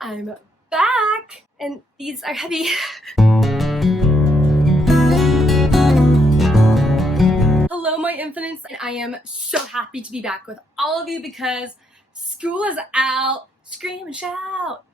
I'm back, and these are heavy. Hello, my infinites, and I am so happy to be back with all of you because school is out. Scream and shout.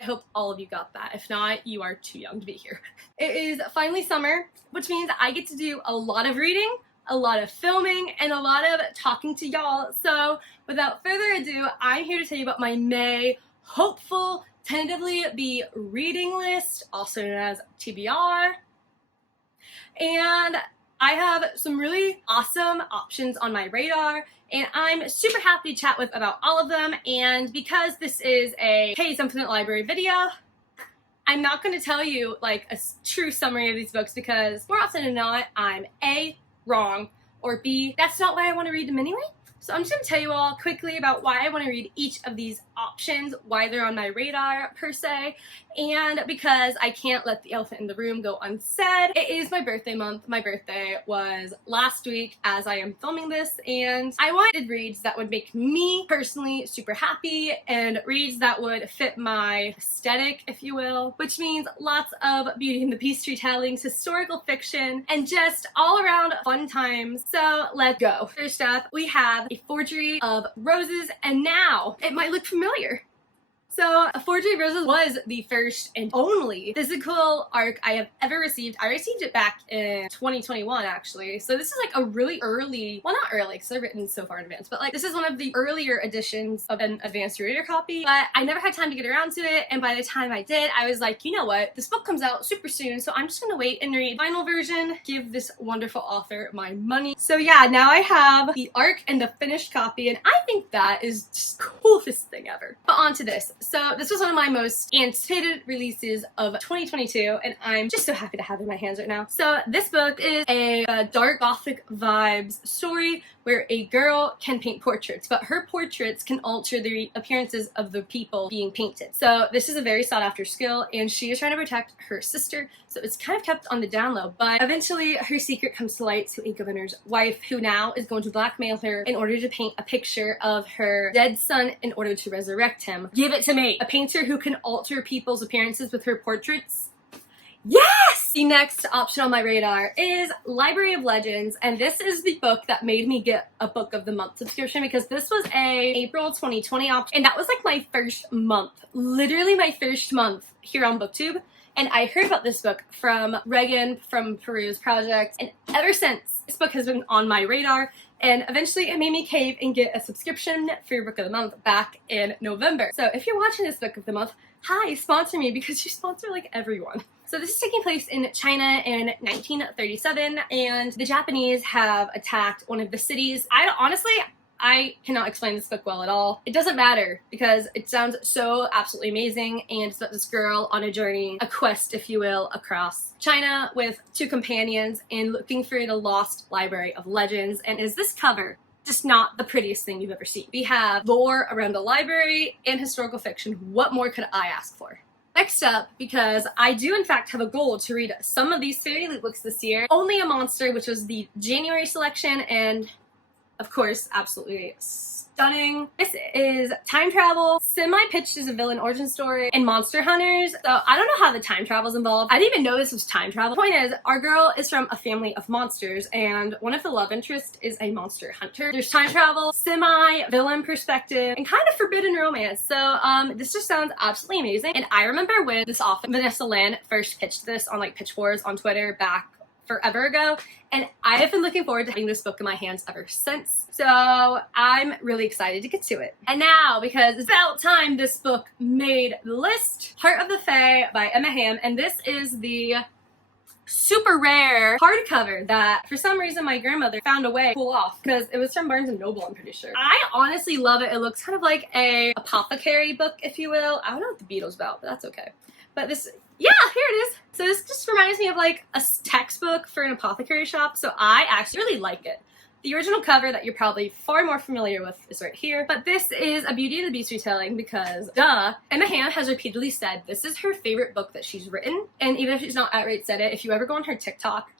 I hope all of you got that. If not, you are too young to be here. It is finally summer, which means I get to do a lot of reading, a lot of filming, and a lot of talking to y'all. So without further ado, I'm here to tell you about my May hopeful, tentatively be reading list, also known as TBR. And I have some really awesome options on my radar, and I'm super happy to chat with about all of them. And because this is a Hey Infinite Library video, I'm not going to tell you like a true summary of these books because more often than not, I'm A, wrong, or B, that's not why I want to read them anyway. So I'm just going to tell you all quickly about why I want to read each of these options, why they're on my radar per se, and because I can't let the elephant in the room go unsaid. It is my birthday month. My birthday was last week as I am filming this, and I wanted reads that would make me personally super happy and reads that would fit my aesthetic, if you will, which means lots of Beauty and the Beast retellings, historical fiction, and just all around fun times. So let's go. First up, we have A Forgery of Roses, and now it might look familiar. So, A Forgery of Roses was the first and only physical ARC I have ever received. I received it back in 2021, actually. So this is like a really early, well, not early because I've written so far in advance, but like this is one of the earlier editions of an advanced reader copy. But I never had time to get around to it, and by the time I did, I was like, you know what? This book comes out super soon, so I'm just gonna wait and read the final version, give this wonderful author my money. So yeah, now I have the ARC and the finished copy, and I think that is just the coolest thing ever. But on to this. So this was one of my most anticipated releases of 2022, and I'm just so happy to have it in my hands right now. So this book is a dark gothic vibes story where a girl can paint portraits, but her portraits can alter the appearances of the people being painted. So this is a very sought after skill, and she is trying to protect her sister, so it's kind of kept on the down low, but eventually her secret comes to light to a governor's wife who now is going to blackmail her in order to paint a picture of her dead son in order to resurrect him. Give it to me! A painter who can alter people's appearances with her portraits? Yes! The next option on my radar is Library of Legends, and this is the book that made me get a Book of the Month subscription because this was a April 2020 option, and that was like my first month, literally my first month here on BookTube. And I heard about this book from Reagan from Peru's project, and ever since, this book has been on my radar, and eventually it made me cave and get a subscription for your Book of the Month back in November. So if you're watching this Book of the Month, hi, sponsor me because you sponsor like everyone. So this is taking place in China in 1937, and the Japanese have attacked one of the cities. I cannot explain this book well at all. It doesn't matter because it sounds so absolutely amazing, and it's about this girl on a journey, a quest if you will, across China with two companions and looking for the lost Library of Legends. And is this cover just not the prettiest thing you've ever seen? We have lore around the library and historical fiction. What more could I ask for? Next up, because I do in fact have a goal to read some of these fairy lit books this year, Only a Monster, which was the January selection, and of course, absolutely stunning. This is time travel, semi-pitched as a villain origin story, and monster hunters. So I don't know how the time travel's involved. I didn't even know this was time travel. The point is, our girl is from a family of monsters, and one of the love interests is a monster hunter. There's time travel, semi-villain perspective, and kind of forbidden romance. So this just sounds absolutely amazing. And I remember when this author, Vanessa Lynn, first pitched this on like Pitch Wars on Twitter back forever ago, and I have been looking forward to having this book in my hands ever since. So I'm really excited to get to it. And now, because it's about time this book made the list, Heart of the Fae by Emma Hamm, and this is the super rare hardcover that for some reason my grandmother found a way to pull off because it was from Barnes & Noble, I'm pretty sure. I honestly love it. It looks kind of like a apothecary book, if you will. I don't know what the Beatles about, but that's okay. But this, yeah, here it is. So this just reminds me of like a textbook for an apothecary shop, so I actually really like it. The original cover that you're probably far more familiar with is right here, but this is a Beauty and the Beast retelling because, duh, Emma Hamm has repeatedly said this is her favorite book that she's written, and even if she's not outright said it, if you ever go on her TikTok,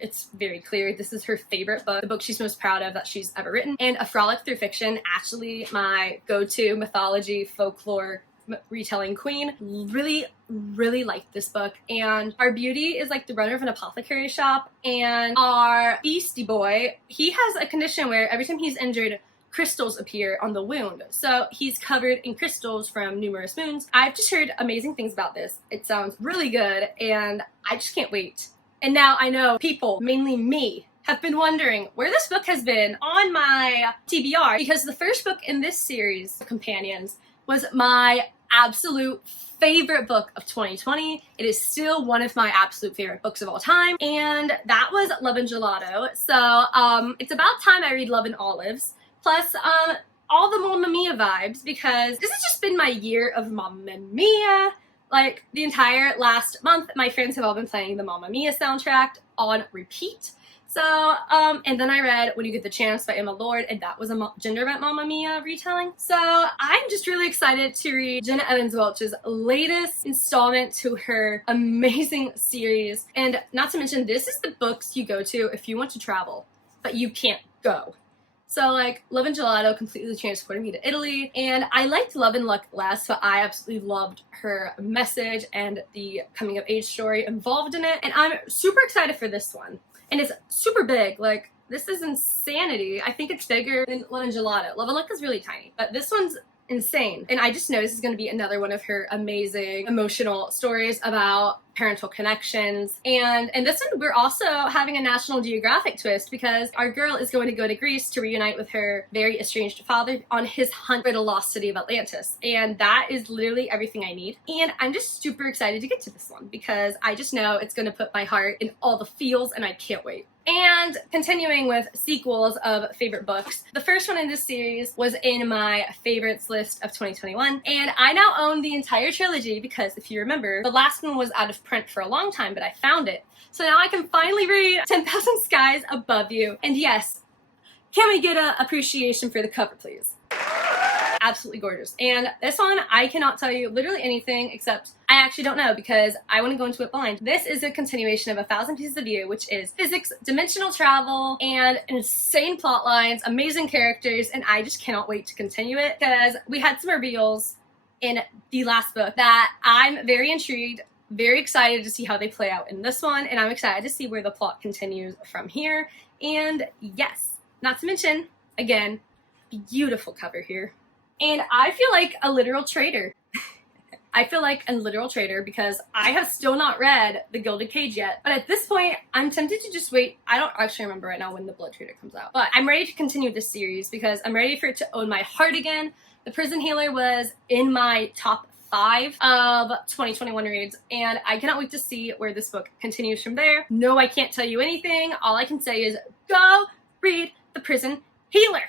it's very clear this is her favorite book, the book she's most proud of that she's ever written. And A Frolic Through Fiction, actually my go-to mythology folklore retelling queen. Really liked this book. And our beauty is like the runner of an apothecary shop, and our beastie boy, he has a condition where every time he's injured, crystals appear on the wound. So he's covered in crystals from numerous wounds. I've just heard amazing things about this. It sounds really good, and I just can't wait. And now I know people, mainly me, have been wondering where this book has been on my TBR, because the first book in this series, Companions, was my absolute favorite book of 2020. It is still one of my absolute favorite books of all time, and that was Love and Gelato. So it's about time I read Love and Olives, plus all the Mamma Mia vibes, because this has just been my year of Mamma Mia. Like, the entire last month, my friends have all been playing the Mamma Mia soundtrack on repeat. So, and then I read When You Get the Chance by Emma Lord, and that was a gender bent Mamma Mia retelling. So I'm just really excited to read Jenna Evans Welch's latest installment to her amazing series. And not to mention, this is the books you go to if you want to travel, but you can't go. So like, Love and Gelato completely transported me to Italy, and I liked Love and Luck less, but I absolutely loved her message and the coming of age story involved in it, and I'm super excited for this one. And it's super big. Like, this is insanity. I think it's bigger than Love and Gelato. Love and Luck is really tiny, but this one's insane. And I just know this is going to be another one of her amazing emotional stories about parental connections. And in this one, we're also having a National Geographic twist, because our girl is going to go to Greece to reunite with her very estranged father on his hunt for the lost city of Atlantis. And that is literally everything I need. And I'm just super excited to get to this one, because I just know it's going to put my heart in all the feels, and I can't wait. And continuing with sequels of favorite books, the first one in this series was in my favorites list of 2021, and I now own the entire trilogy, because if you remember, the last one was out of print for a long time, but I found it. So now I can finally read 10,000 Skies Above You. And yes, can we get an appreciation for the cover, please? Absolutely gorgeous. And this one, I cannot tell you literally anything, except I actually don't know, because I want to go into it blind. This is a continuation of 1,000 Pieces of You, which is physics, dimensional travel, and insane plot lines, amazing characters, and I just cannot wait to continue it, because we had some reveals in the last book that I'm very intrigued, very excited to see how they play out in this one, and I'm excited to see where the plot continues from here. And yes, not to mention, again, beautiful cover here. And I feel like a literal traitor. I feel like a literal traitor, because I have still not read The Gilded Cage yet. But at this point, I'm tempted to just wait. I don't actually remember right now when The Blood Trader comes out. But I'm ready to continue this series, because I'm ready for it to own my heart again. The Prison Healer was in my top 5 of 2021 reads, and I cannot wait to see where this book continues from there. No, I can't tell you anything. All I can say is go read The Prison Healer.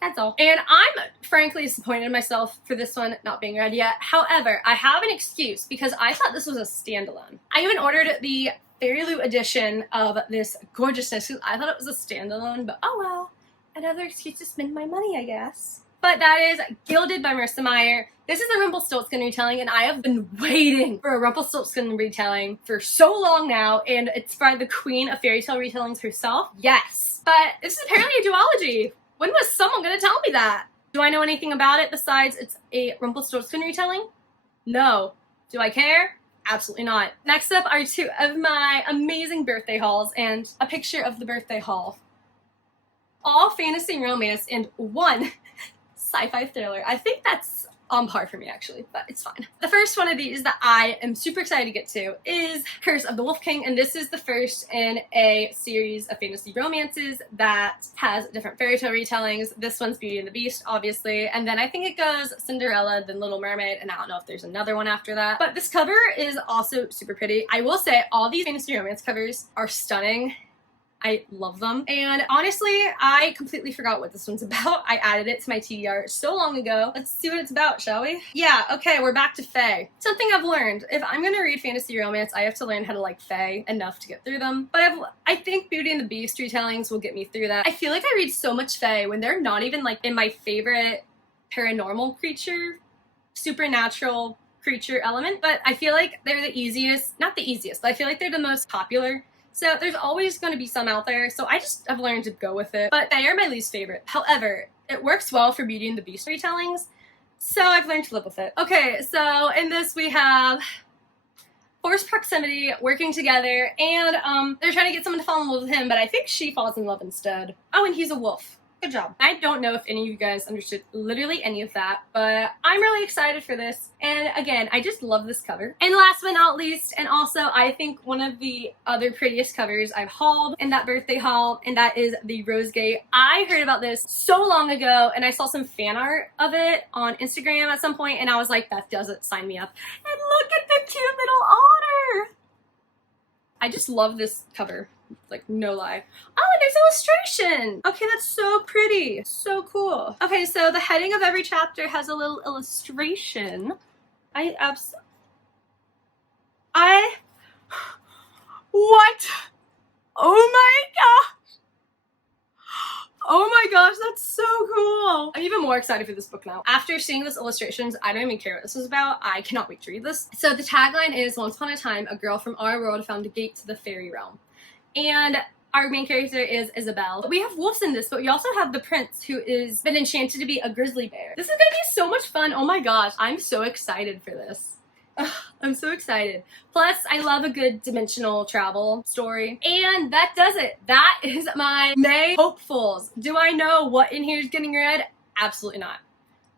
That's all. And I'm frankly disappointed in myself for this one not being read yet. However, I have an excuse, because I thought this was a standalone. I even ordered the Fairy Loot edition of this gorgeousness, because I thought it was a standalone, but oh well. Another excuse to spend my money, I guess. But that is Gilded by Marissa Meyer. This is a Rumpelstiltskin retelling, and I have been waiting for a Rumpelstiltskin retelling for so long now, and it's by the queen of fairy tale retellings herself. Yes. But this is apparently a duology. When was someone going to tell me that? Do I know anything about it besides it's a Rumpelstiltskin retelling? No. Do I care? Absolutely not. Next up are 2 of my amazing birthday hauls, and a picture of the birthday haul. All fantasy romance and 1 sci-fi thriller. I think that's on par for me, actually, but it's fine. The first one of these that I am super excited to get to is Curse of the Wolf King, and this is the first in a series of fantasy romances that has different fairy tale retellings. This one's Beauty and the Beast, obviously, and then I think it goes Cinderella, then Little Mermaid, and I don't know if there's another one after that. But this cover is also super pretty. I will say all these fantasy romance covers are stunning. I love them. And honestly, I completely forgot what this one's about. I added it to my TBR so long ago. Let's see what it's about, shall we? Yeah, okay, we're back to Fae. Something I've learned. If I'm gonna read fantasy romance, I have to learn how to like Fae enough to get through them. But I think Beauty and the Beast retellings will get me through that. I feel like I read so much Fae when they're not even like in my favorite paranormal creature, supernatural creature element, but I feel like they're the easiest, not the easiest, but I feel like they're the most popular. So there's always going to be some out there, so I just have learned to go with it. But they are my least favorite. However, it works well for Beauty and the Beast retellings, So I've learned to live with it. Okay, so in this we have forced proximity, working together, and they're trying to get someone to fall in love with him, but I think she falls in love instead. Oh, and he's a wolf. Good job. I don't know if any of you guys understood literally any of that, but I'm really excited for this. And again, I just love this cover. And last but not least, and also I think one of the other prettiest covers I've hauled in that birthday haul, and that is the Rose Gate. I heard about this so long ago, and I saw some fan art of it on Instagram at some point, and I was like, that doesn't sign me up. And look at the cute little otter! I just love this cover. Like, no lie. Oh, and there's illustration! Okay, that's so pretty. So cool. Okay, so the heading of every chapter has a little illustration. What? Oh my gosh! Oh my gosh, that's so cool! I'm even more excited for this book now. After seeing those illustrations, I don't even care what this is about. I cannot wait to read this. So the tagline is, once upon a time, a girl from our world found a gate to the fairy realm. And our main character is Isabelle. We have wolves in this, but we also have the prince, who is been enchanted to be a grizzly bear. This is gonna be so much fun. Oh my gosh, I'm so excited for this. Ugh, I'm so excited. Plus, I love a good dimensional travel story. And that does it. That is my May hopefuls. Do I know what in here is getting read? Absolutely not.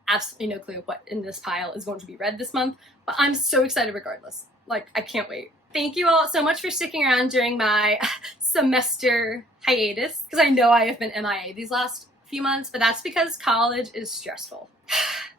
Absolutely no clue what in this pile is going to be read this month, but I'm so excited regardless. Like, I can't wait. Thank you all so much for sticking around during my semester hiatus, because I know I have been MIA these last few months, but that's because college is stressful.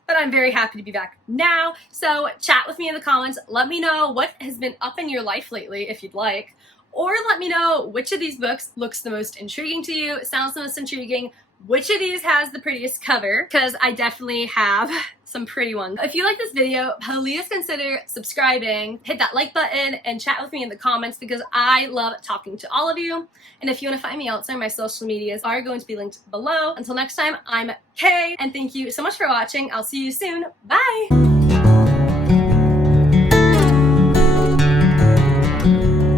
But I'm very happy to be back now, so chat with me in the comments. Let me know what has been up in your life lately, if you'd like, or let me know which of these books looks the most intriguing to you, sounds the most intriguing, which of these has the prettiest cover, because I definitely have some pretty ones. If you like this video, please consider subscribing, hit that like button, and chat with me in the comments because I love talking to all of you. And if you want to find me outside, my social medias are going to be linked below. Until next time, I'm Kay, and thank you so much for watching. I'll see you soon. Bye!